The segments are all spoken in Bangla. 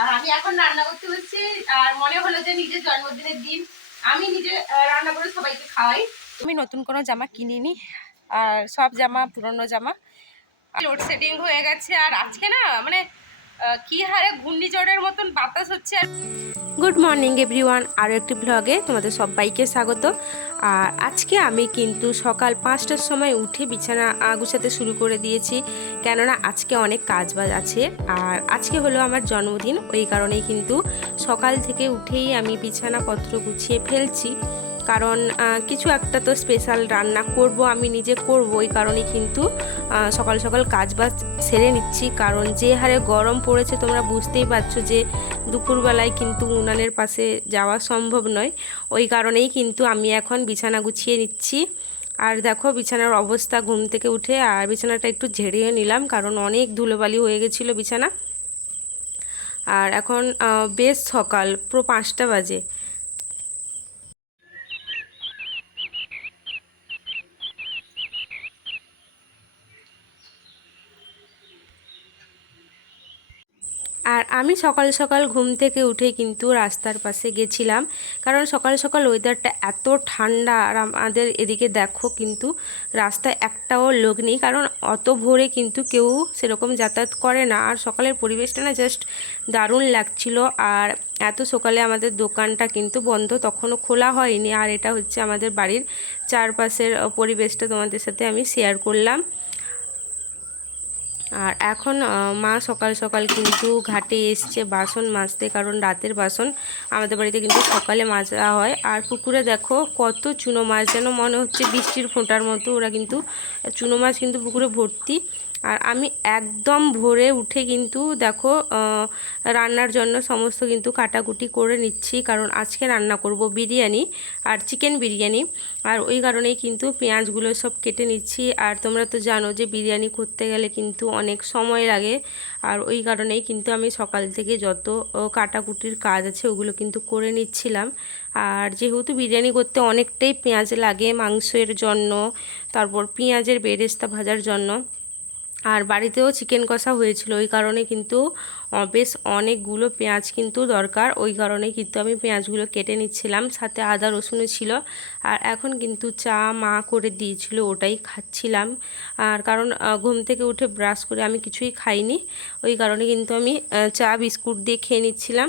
আর আমি এখন রান্না করতে বসছি আর মনে হলো যে নিজের জন্মদিনের দিন আমি নিজে রান্না করে সবাইকে খাওয়াই। আমি নতুন কোনো জামা কিনিনি আর সব জামা পুরনো জামা। লোডশেডিং হয়ে গেছে আর আজকে না মানে কি হারে ঘূর্ণিঝড়ের মতন বাতাস হচ্ছে। আর গুড মর্নিং এভরিওয়ান আরও একটি ব্লগে তোমাদের সবাইকে স্বাগত। আর আজকে আমি কিন্তু সকাল পাঁচটার সময় উঠে বিছানা গুছাতে শুরু করে দিয়েছি, কেননা আজকে অনেক কাজ বাজ আছে। আর আজকে হলো আমার জন্মদিন, ওই কারণেই কিন্তু সকাল থেকে উঠেই আমি বিছানাপত্র গুছিয়ে ফেলছি। কারণ কিছু একটা তো স্পেশাল রান্না করব আমি নিজে করব ওই কারণে কিন্তু সকাল সকাল কাজ বাজ সেরে নিচ্ছি। কারণ যে হারে গরম পড়েছে তোমরা বুঝতেই পারছ যে, দুপুরবেলায় কিন্তু উনানের পাশে যাওয়া সম্ভব নয়। ওই কারণেই কিন্তু আমি এখন বিছানা গুছিয়ে নিচ্ছি। আর দেখো বিছানার অবস্থা ঘুম থেকে উঠে, আর বিছানাটা একটু ঝেড়িয়ে নিলাম, কারণ অনেক ধুলোবালি হয়ে গেছিল বিছানা। আর এখন বেশ সকাল, পুরো পাঁচটা বাজে আর আমি সকাল সকাল ঘুম থেকে উঠে কিন্তু রাস্তার পাশে গেছিলাম। কারণ সকাল সকাল ওয়েদারটা এত ঠান্ডা আর আমাদের এদিকে দেখো কিন্তু রাস্তায় একটাও লোক নেই। কারণ অত ভোরে কিন্তু কেউ সেরকম যাতায়াত করে না। আর সকালের পরিবেশটা না জাস্ট দারুণ লাগছিল। আর এত সকালে আমাদের দোকানটা কিন্তু বন্ধ, তখনও খোলা হয়নি। আর এটা হচ্ছে আমাদের বাড়ির চারপাশের পরিবেশটা তোমাদের সাথে আমি শেয়ার করলাম। আর এখন মা সকাল সকাল কিন্তু ঘাটে এসছে বাসন মাজতে, কারণ রাতের বাসন আমাদের বাড়িতে কিন্তু সকালে মাজা হয়। আর পুকুরে দেখো কত চুনো মাছ, যেন মনে হচ্ছে বৃষ্টির ফোঁটার মতো, ওরা কিন্তু, চুনো মাছ কিন্তু পুকুরে ভর্তি। আর আমি একদম ভোরে উঠে কিন্তু দেখো রান্নার জন্য সমস্ত কিন্তু কাটাকুটি করে নিচ্ছি। কারণ আজকে রান্না করব বিরিয়ানি আর চিকেন বিরিয়ানি। আর ওই কারণেই কিন্তু পেঁয়াজগুলো সব কেটে নিচ্ছি। আর তোমরা তো জানো যে বিরিয়ানি করতে গেলে কিন্তু অনেক সময় লাগে। আর ওই কারণেই কিন্তু আমি সকাল থেকে যত কাটাকুটির কাজ আছে ওগুলো কিন্তু করে নিচ্ছিলাম। আর যেহেতু বিরিয়ানি করতে অনেকটাই পেঁয়াজ লাগে মাংসের জন্য, তারপর পেঁয়াজের বেরেস্তা ভাজার জন্য আর বাড়িতেও চিকেন কষা হয়েছিল, ওই কারণে কিন্তু বেশ অনেকগুলো পেঁয়াজ কিন্তু দরকার। ওই কারণে কিন্তু আমি পেঁয়াজগুলো কেটে নিচ্ছিলাম, সাথে আদা রসুনও ছিল। আর এখন কিন্তু চা মা করে দিয়েছিল, ওটাই খাচ্ছিলাম। আর কারণ ঘুম থেকে উঠে ব্রাশ করে আমি কিছুই খাইনি। ওই কারণে কিন্তু আমি চা বিস্কুট দিয়ে খেয়ে নিচ্ছিলাম।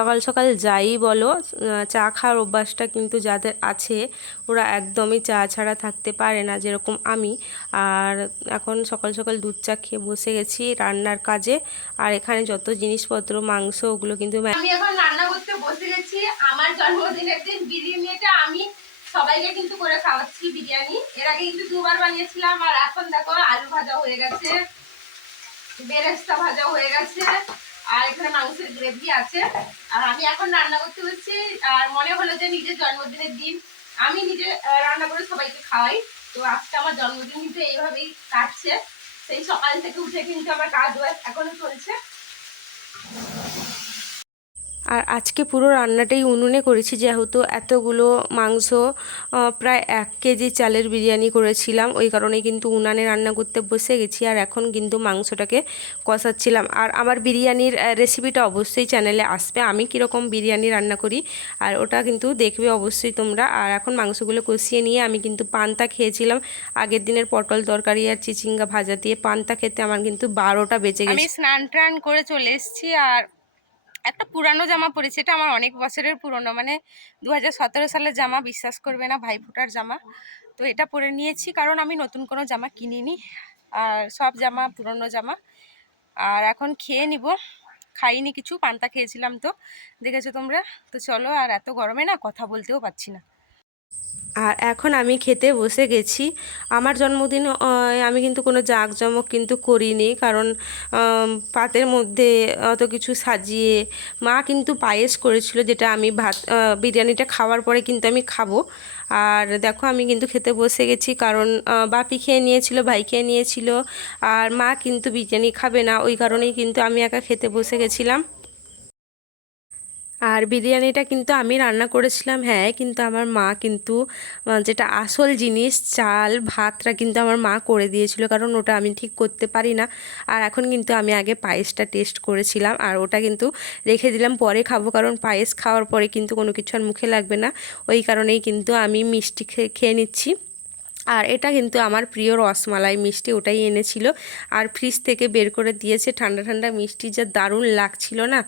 সকাল সকাল যাই বলো চা খাওয়ার অভ্যাসটা কিন্তু যাদের আছে, ওরা একদমই চা ছাড়া থাকতে পারে না যেরকম আমি। আর এখন সকাল সকাল দুধ চা খেয়ে বসে গেছি রান্নার কাজে। আর এখানে যত জিনিসপত্র, মাংস, ওগুলো কিন্তু আমি এখন রান্না করতে বসে গেছি। আমার জন্মদিনের দিন বিরিয়ানিটা আমি সবাইকে কিন্তু করে খাওয়াচ্ছি বিরিয়ানি। এর আগে কিন্তু দুবার বানিয়েছিলাম, আর এখন দেখো আলু ভাজা হয়ে গেছে, বেরেস্তা ভাজা হয়ে গেছে। আর এখানে মাংসের গ্রেভি আছে। আর আমি এখন রান্না করতে হচ্ছে, আর মনে হলো যে নিজের জন্মদিনের দিন আমি নিজে রান্না করে সবাইকে খাওয়াই। তো আজকে আমার জন্মদিন কিন্তু এইভাবেই কাটছে। সেই সকাল থেকে উঠে কিন্তু আমার কাজ এখনও চলছে। আর আজকে পুরো রান্নাটাই উনুনে করেছি যেহেতু এতগুলো মাংস প্রায় এক কেজি চালের বিরিয়ানি করেছিলাম। ওই কারণে কিন্তু উনানে রান্না করতে বসে গেছি আর এখন কিন্তু মাংসটাকে কষাচ্ছিলাম। আর আমার বিরিয়ানির রেসিপিটা অবশ্যই চ্যানেলে আসবে। আমি কীরকম বিরিয়ানি রান্না করি আর ওটা কিন্তু দেখবে অবশ্যই তোমরা। আর এখন মাংসগুলো কষিয়ে নিয়ে আমি কিন্তু পান্তা খেয়েছিলাম। আগের দিনের পটল তরকারি আর চিচিঙ্গা ভাজা দিয়ে পান্তা খেতে আমার কিন্তু বারোটা বেঁচে গেছে আমি স্নান টান করে চলে এসেছি আর একটা পুরানো জামা পরেছি, এটা আমার অনেক বছরের পুরনো মানে দু হাজার সতেরো সালের জামা, বিশ্বাস করবে না ভাইফোঁটার জামা। তো এটা পরে নিয়েছি, কারণ আমি নতুন কোনো জামা কিনিনি, আর সব জামা পুরনো জামা। আর এখন খেয়ে নিব, খাইনি কিছু, পান্তা খেয়েছিলাম তো, দেখেছ তোমরা? তো চলো, আর এত গরমে না, কথা বলতেও পারছি না। আর এখন আমি খেতে বসে গেছি। আমার জন্মদিন আমি কিন্তু কোনো জাঁকজমক কিন্তু করিনি কারণ পাতের মধ্যে অত কিছু সাজিয়ে মা কিন্তু পায়েস করেছিল যেটা আমি ভাত বিরিয়ানিটা খাওয়ার পরে কিন্তু আমি খাব। আর দেখো আমি কিন্তু খেতে বসে গেছি কারণ বাপি খেয়ে নিয়েছিল, ভাই খেয়ে নিয়েছিল। আর মা কিন্তু বিরিয়ানি খাবে না, ওই কারণেই কিন্তু আমি একা খেতে বসে গেছিলাম। আর বিরিয়ানিটা কিন্তু আমি রান্না করেছিলাম হ্যাঁ কিন্তু আমার মা কিন্তু যেটা আসল জিনিস, চাল, ভাতটা কিন্তু আমার মা করে দিয়েছিল, কারণ ওটা আমি ঠিক করতে পারি না। আর এখন কিন্তু আমি আগে পায়েসটা টেস্ট করেছিলাম, আর ওটা কিন্তু রেখে দিলাম, পরে খাব, কারণ পায়েস খাওয়ার পরে কিন্তু কোনো কিছু আর মুখে লাগবে না। ওই কারণেই কিন্তু আমি মিষ্টি খেয়ে নিচ্ছি। আর এটা কিন্তু আমার প্রিয় রসমালাই, মিষ্টি ওটাই এনেছিল। আর ফ্রিজ থেকে বের করে দিয়েছে, ঠান্ডা ঠান্ডা মিষ্টি, যা দারুণ লাগছিল না?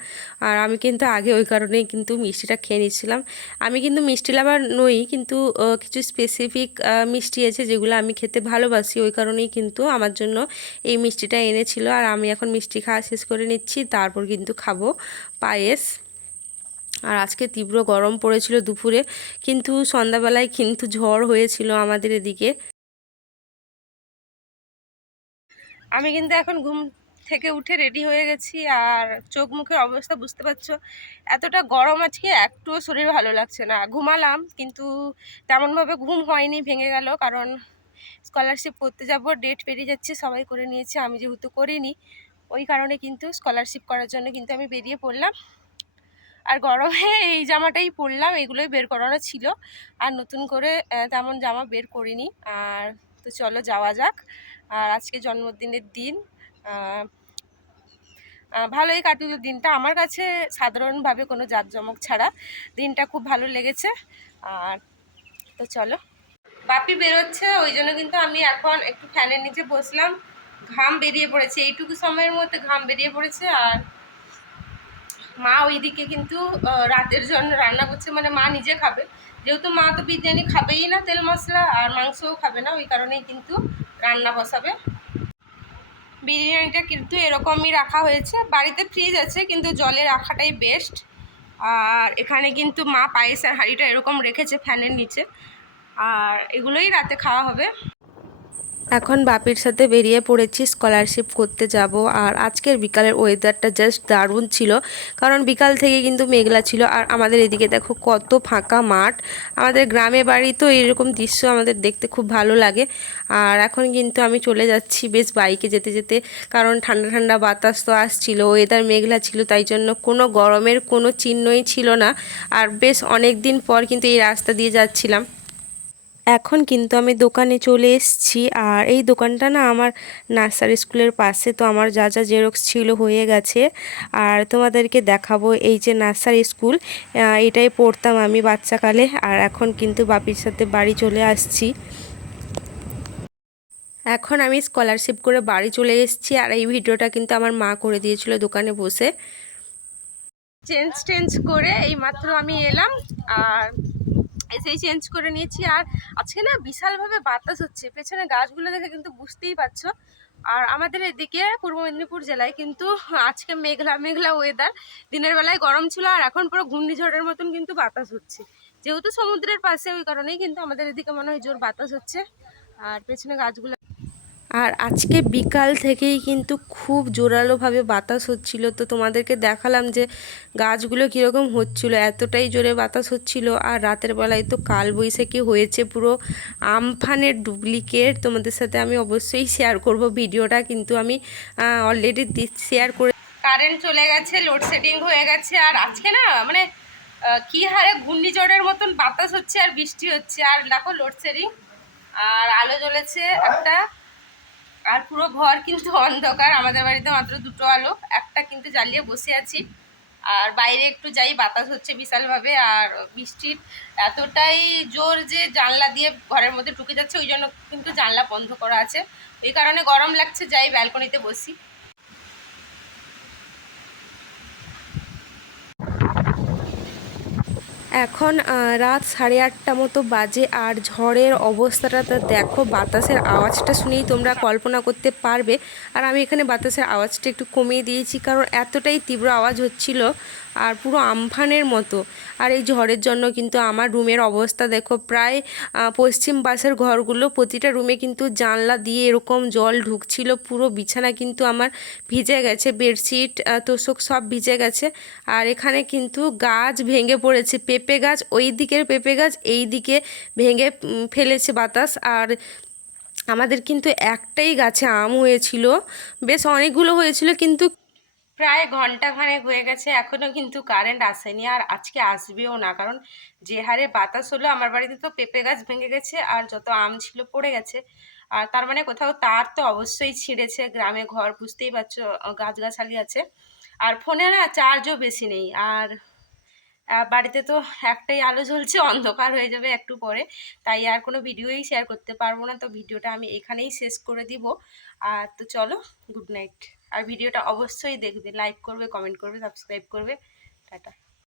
আর আমি কিন্তু আগে ওই কারণেই কিন্তু মিষ্টিটা খেয়ে নিচ্ছিলাম। আমি কিন্তু মিষ্টি লাভার নই, কিন্তু কিছু স্পেসিফিক মিষ্টি আছে যেগুলো আমি খেতে ভালোবাসি। ওই কারণেই কিন্তু আমার জন্য এই মিষ্টিটা এনেছিল। আর আমি এখন মিষ্টি খাওয়া শেষ করে নিচ্ছি, তারপর কিন্তু খাব পায়েস। আর আজকে তীব্র গরম পড়েছিল দুপুরে, কিন্তু সন্ধ্যাবেলায় কিন্তু ঝড় হয়েছিল আমাদের এদিকে। আমি কিন্তু এখন ঘুম থেকে উঠে রেডি হয়ে গেছি আর চোখ মুখের অবস্থা বুঝতে পারছ, এতটা গরম আজকে, একটুও শরীর ভালো লাগছে না। ঘুমালাম, কিন্তু তেমনভাবে ঘুম হয়নি, ভেঙে গেল, কারণ স্কলারশিপ করতে যাব ডেট পেরিয়ে যাচ্ছে, সবাই করে নিয়েছে, আমি যেহেতু করিনি, ওই কারণে কিন্তু স্কলারশিপ করার জন্য কিন্তু আমি বেরিয়ে পড়লাম। আর গরমে এই জামাটাই পরলাম, এগুলোই বের করানো ছিল। আর নতুন করে তেমন জামা বের করিনি। আর তো চলো যাওয়া যাক। আর আজকে জন্মদিনের দিন ভালোই কাটলো দিনটা। আমার কাছে সাধারণভাবে কোনো জাঁকজমক ছাড়া দিনটা খুব ভালো লেগেছে। আর তো চলো। বাপি বেরোচ্ছে, ওই জন্য কিন্তু আমি এখন একটু ফ্যানের নিচে বসলাম। ঘাম বেরিয়ে পড়েছে। এইটুকু সময়ের মধ্যে ঘাম বেরিয়ে পড়েছে। আর মা ওইদিকে কিন্তু রাতের জন্য রান্না করছে মানে মা নিজে খাবে। যেহেতু মা তো বিরিয়ানি খাবেই না, তেল মশলা আর মাংসও খাবে না, ওই কারণেই কিন্তু রান্না বসাবে। বিরিয়ানিটা কিন্তু এরকমই রাখা হয়েছে। বাড়িতে ফ্রিজ আছে, কিন্তু জলে রাখাটাই বেস্ট আর এখানে কিন্তু মা পায়েসের হাঁড়িটা এরকম রেখেছে ফ্যানের নিচে। আর এগুলোই রাতে খাওয়া হবে। এখন বাপির সাথে বেরিয়ে পড়েছি স্কলারশিপ করতে যাব। আর আজকের বিকালের ওয়েদারটা জাস্ট দারুণ ছিল। কারণ বিকাল থেকে কিন্তু মেঘলা ছিল। আর আমাদের এদিকে দেখো কত ফাঁকা মাঠ। আমাদের গ্রামে বাড়ি তো এরকম দৃশ্য আমাদের দেখতে খুব ভালো লাগে। আর এখন কিন্তু আমি চলে যাচ্ছি বেশ বাইকে যেতে যেতে। কারণ ঠান্ডা ঠান্ডা বাতাস তো আসছিল ওয়েদার মেঘলা ছিল, তাই জন্য কোনো গরমের কোনো চিহ্নই ছিল না। আর বেশ অনেক দিন পর কিন্তু এই রাস্তা দিয়ে যাচ্ছিলাম। এখন কিন্তু আমি দোকানে চলে এসেছি। আর এই দোকানটা না আমার নার্সারি স্কুলের পাশে, তো আমার যা যা জেরক্স ছিল হয়ে গেছে। আর তোমাদেরকে দেখাবো এই যে নার্সারি স্কুল এটাই পড়তাম আমি বাচ্চাকালে। আর এখন কিন্তু বাপির সাথে বাড়ি চলে আসছি। এখন আমি স্কলারশিপ করে বাড়ি চলে এসেছি। আর এই ভিডিওটা কিন্তু আমার মা করে দিয়েছিল দোকানে বসে। চেঞ্জ টেঞ্জ করে এই মাত্র আমি এলাম। আর এসেই চেঞ্জ করে নিয়েছি। আর আজকে না বিশালভাবে বাতাস হচ্ছে। পেছনে গাছগুলো দেখে কিন্তু বুঝতেই পারছ। আর আমাদের এদিকে পূর্ব মেদিনীপুর জেলায় কিন্তু আজকে মেঘলা মেঘলা ওয়েদার দিনের বেলায় গরম ছিল আর এখন পুরো ঘূর্ণিঝড়ের মতন কিন্তু বাতাস হচ্ছে। যেহেতু সমুদ্রের পাশে, ওই কারণেই কিন্তু আমাদের এদিকে মনে হয় জোর বাতাস হচ্ছে। আর পেছনে গাছগুলো আর আজকে বিকাল থেকেই কিন্তু খুব জোরালোভাবে বাতাস হচ্ছিল। তো তোমাদেরকে দেখালাম যে গাছগুলো কীরকম হচ্ছিল, এতটাই জোরে বাতাস হচ্ছিল আর রাতের বেলায় তো কালবৈশাখী হয়েছে পুরো আমফানের ডুপ্লিকেট। তোমাদের সাথে আমি অবশ্যই শেয়ার করব ভিডিওটা, কিন্তু আমি অলরেডি শেয়ার করে কারেন্ট চলে গেছে লোডশেডিং হয়ে গেছে আর আজকে না মানে কি হারে ঘূর্ণিঝড়ের মতন বাতাস হচ্ছে আর বৃষ্টি হচ্ছে। আর দেখো লোডশেডিং আর আলো জ্বলেছে একটা। আর পুরো ঘর কিন্তু অন্ধকার। আমাদের বাড়িতে মাত্র দুটো আলো, একটা কিন্তু জ্বালিয়ে বসে আছি। আর বাইরে একটু যাই, বাতাস হচ্ছে বিশালভাবে আর বৃষ্টির এতটাই জোর যে জানলা দিয়ে ঘরের মধ্যে ঢুকে যাচ্ছে, ওই জন্য কিন্তু জানলা বন্ধ করা আছে। ওই কারণে গরম লাগছে, যাই ব্যালকনিতে বসি। এখন রাত সাড়ে আটটা মতো বাজে আর ঝড়ের অবস্থাটা তো দেখো, বাতাসের আওয়াজটা শুনেই তোমরা কল্পনা করতে পারবে। আর আমি এখানে বাতাসের আওয়াজটা একটু কমিয়ে দিয়েছি, কারণ এতটাই তীব্র আওয়াজ হচ্ছিল আর পুরো আমফানের মতো। আর এই ঝড়ের জন্য কিন্তু আমার রুমের অবস্থা দেখো, প্রায় পশ্চিম পাশের ঘরগুলো, প্রতিটা রুমে কিন্তু জানলা দিয়ে এরকম জল ঢুকছিল, পুরো বিছানা কিন্তু আমার ভিজে গেছে, বেডশিট তোষক সব ভিজে গেছে। আর এখানে কিন্তু গাছ ভেঙে পড়েছে, পেঁপে গাছ, ওই দিকের পেঁপে গাছ, এই দিকে ভেঙে ফেলেছে বাতাস। আর আমাদের কিন্তু একটাই গাছে আম হয়েছিল। বেশ অনেকগুলো হয়েছিল, কিন্তু প্রায় ঘণ্টা খানেক হয়ে গেছে এখনও কিন্তু কারেন্ট আসেনি আর আজকে আসবেও না। কারণ যে হারে বাতাস হলো, আমার বাড়িতে তো পেঁপে গাছ ভেঙে গেছে আর যত আম ছিল পড়ে গেছে। আর তার মানে কোথাও তার তো অবশ্যই ছিঁড়েছে, গ্রামে ঘর, বুঝতেই পারছ, গাছগাছালি আছে। আর ফোনে না চার্জও বেশি নেই। আর বাড়িতে তো একটাই আলো জ্বলছে, অন্ধকার হয়ে যাবে একটু পরে। তাই আর কোনো ভিডিওই শেয়ার করতে পারব না। তো ভিডিওটা আমি এখানেই শেষ করে দিব। আর তো চলো গুড নাইট আর ভিডিওটা অবশ্যই দেখবে লাইক করবে কমেন্ট করবে সাবস্ক্রাইব করবে। টাটা।